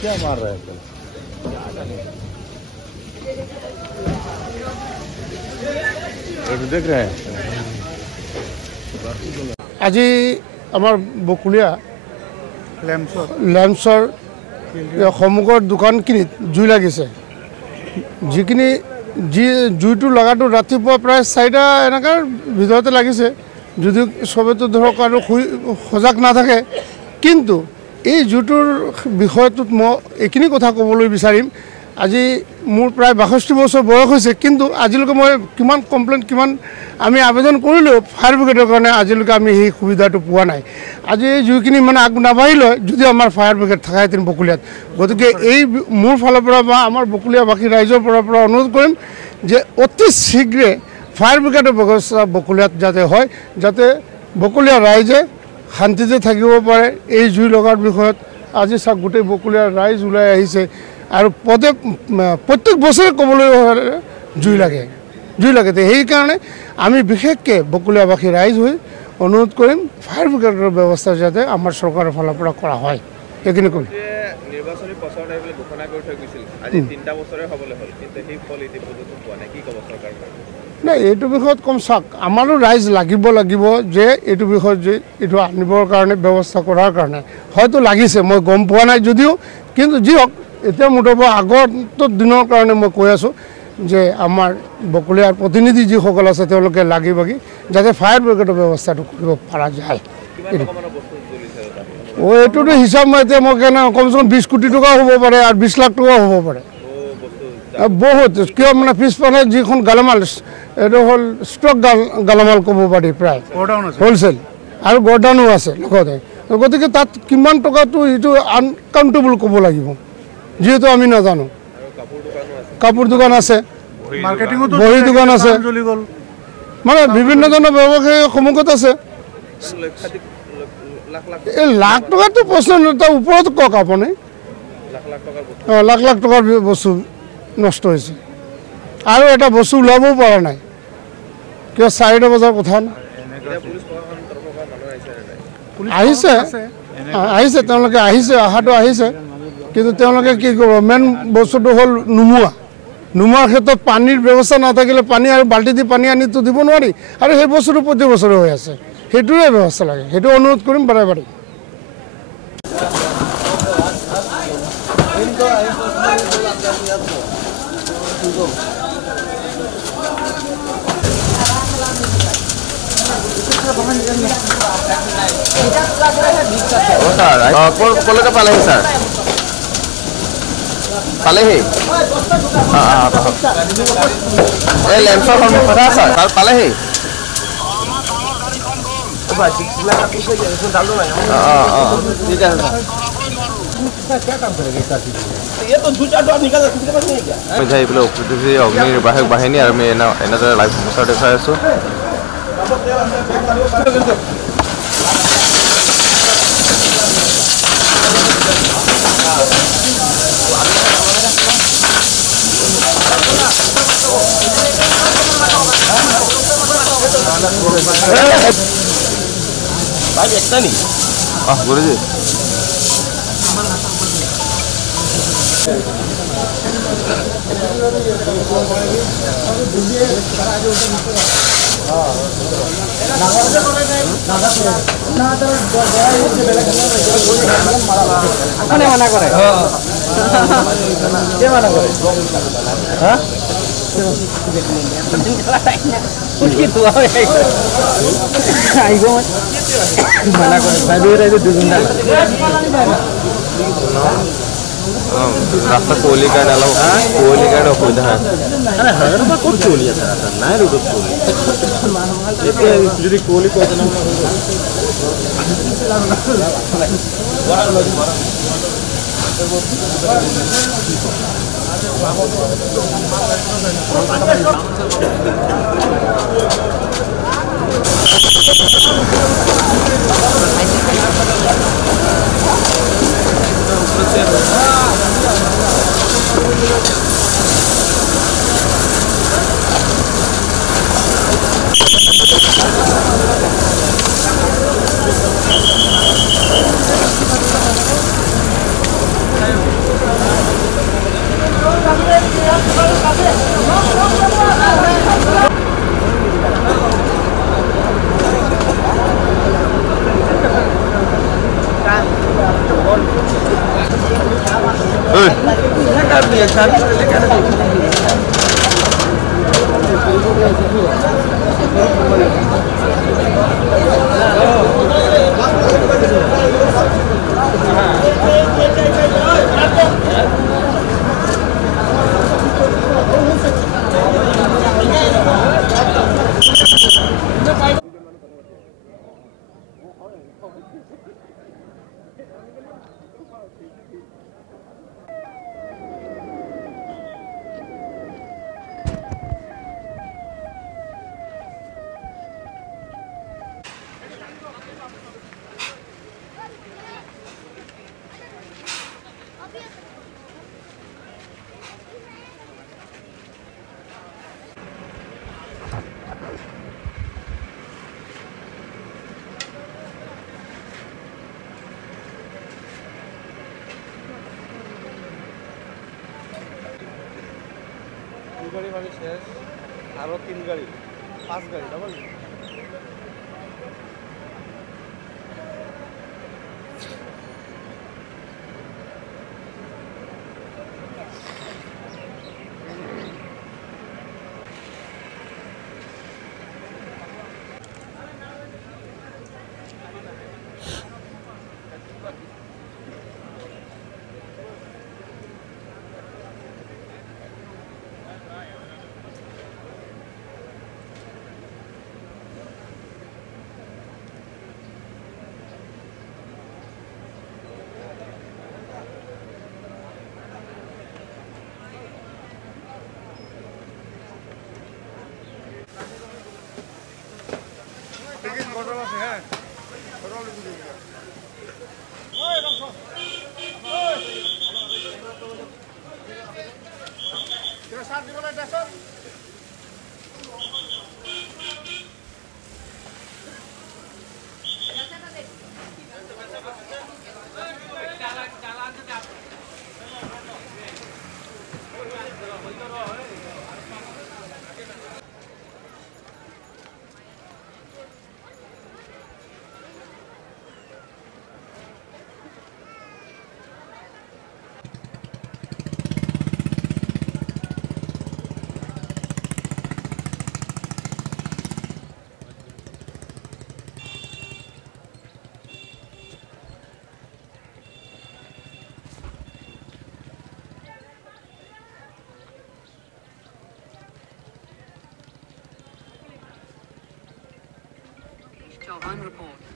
क्या मार रहे थे? देख रहे हैं আজি আমাৰ বকুলীয়া লেম্পছৰ সন্মুখৰ দোকানখিনিত জুই লাগিছে যিখিনি জুইটো লগাটো ৰাতিপুৱা প্ৰায় 4টা এনেকাৰ ভিতৰতে লাগিছে যদিও সবেতো ধৰক আৰু সজাগ নাথাকে কিন্তু এই জুইটোৰ বিষয়টোত মই এইখিনি কথা ক'বলৈ বিচাৰিম আজি মোৰ প্ৰায় 62 বছৰ বয়স হৈছে কিন্তু আজিলৈকে মই কিমান কমপ্লেইন কিমান আমি আবেদন কৰিলেও ফায়াৰ ব্ৰিগেডৰ কাৰণে আজিলৈকে আমি সেই সুবিধাটো পোৱা নাই আজি এই জুইখিনি মানে আগ নাবাঢ়িলে যদি আমাৰ ফায়াৰ ব্ৰিগেড থাকাহেঁতেন বকুলীয়াত গতিকে এই মোৰ ফালৰ পৰা বা আমাৰ বকুলীয়াবাসী ৰাইজৰ পৰা অনুৰোধ কৰিম যে অতি শীঘ্ৰে ফায়াৰ ব্ৰিগেডৰ ব্যৱস্থা বকুলীয়াত যাতে হয় যাতে বকুলীয়া ৰাইজে শান্তিতে থাকিব পাৰে এই জুই লগাৰ বিষয়ত আজি চাওক গোটেই বকুলীয়া ৰাইজ ওলাই আহিছে আৰু প্ৰত্যেক বছৰে ক'বলৈ জুই লাগে সেইকাৰণে আমি বিশেষকৈ বকুলীয়াবাসী ৰাইজ হৈ অনুৰোধ কৰিম ফায়াৰ ব্ৰিগেডৰ ব্যৱস্থা যাতে আমাৰ চৰকাৰৰ ফালৰ পৰা কৰা হয় সেইখিনি কৰিম নিৰ্বাচনী প্ৰচাৰ আহিবলৈ ঘোষণা কৰি থৈ গৈছিল আজি 3টা বছৰে হ'বলৈ হ'ল কিন্তু সেই ফল ইতিপৰ্যন্ত পোৱা নাই কি ক'ব চৰকাৰ নাই এইটো বিষয়ত কম চাওক আমাৰো ৰাইজ লাগিব যে এইটো বিষয়ত যে এইটো আনিবৰ কাৰণে ব্যৱস্থা কৰাৰ কাৰণে হয়তো লাগিছে মই গম পোৱা নাই যদিও কিন্তু যি হওক এতিয়া মুঠৰ আগৰ দিনৰ কাৰণে মই কৈ আছোঁ যে আমাৰ বকুলীয়াৰ প্ৰতিনিধি যিসকল আছে তেওঁলোকে লাগি ভাগি যাতে ফায়াৰ ব্ৰিগেডৰ ব্যৱস্থাটো কৰিব পৰা যায় এইটোতো হিচাপ মই এতিয়া মই কেনে কমচে কম 20 কোটি টকা হ'ব পাৰে আৰু 20 লাখ টকা হ'ব পাৰে বহুত কিয় মানে পিছফালে যিখন গালামাল এইটো হ'ল ষ্টক গালামাল ক'ব পাৰি প্ৰায় হোলচেল আৰু গডাউনো আছে লগতে গতিকে তাত কিমান টকাটো এইটো আনকাউণ্টেবল ক'ব লাগিব যেহেতু আমি নাজানো কাপোৰ দোকান আছে বহী দোকান আছে মানে বিভিন্ন ধৰণৰ ব্যৱসায়ী সন্মুখত আছে এই লাখ টকাটো প্ৰশ্ন তাৰ ওপৰত কওক আপুনি লাখ টকাৰ বস্তু নষ্ট হৈছে আৰু এটা বস্তু ওলাবও পৰা নাই কিয় 4টা বজাৰ কথা আহিছে তেওঁলোকে অহাটো আহিছে কিন্তু তেওঁলোকে কি কৰিব মেইন বস্তুটো হ'ল নুমুৱাৰ ক্ষেত্ৰত পানীৰ ব্যৱস্থা নাথাকিলে পানী আৰু বাল্টি দি পানী আনিতো দিব নোৱাৰি আৰু সেই বস্তুটো প্ৰতি বছৰে হৈ আছে সেইটোৰে ব্যৱস্থা লাগে সেইটো অনুৰোধ কৰিম বাৰে কলৈকে পালেহি ছাৰ পালেহি এই লেম্পছৰ সন্মুখত ছাৰ পালেহি ঠিক আছে অগ্নি নিৰ্বাহক বাহিনী আৰু আমি এনেদৰে লাইভ সমাচাৰ দেখুৱাই আছো भाई देखता नहीं गुरुजी मना करे रास्ता कोहली का डाला कोहली का असुविधा है कोहली ना रोड कोहली कोहली গাড়ি মানে শেষ আরো 3 গাড়ি 5 গাড়ি ডাবল On report.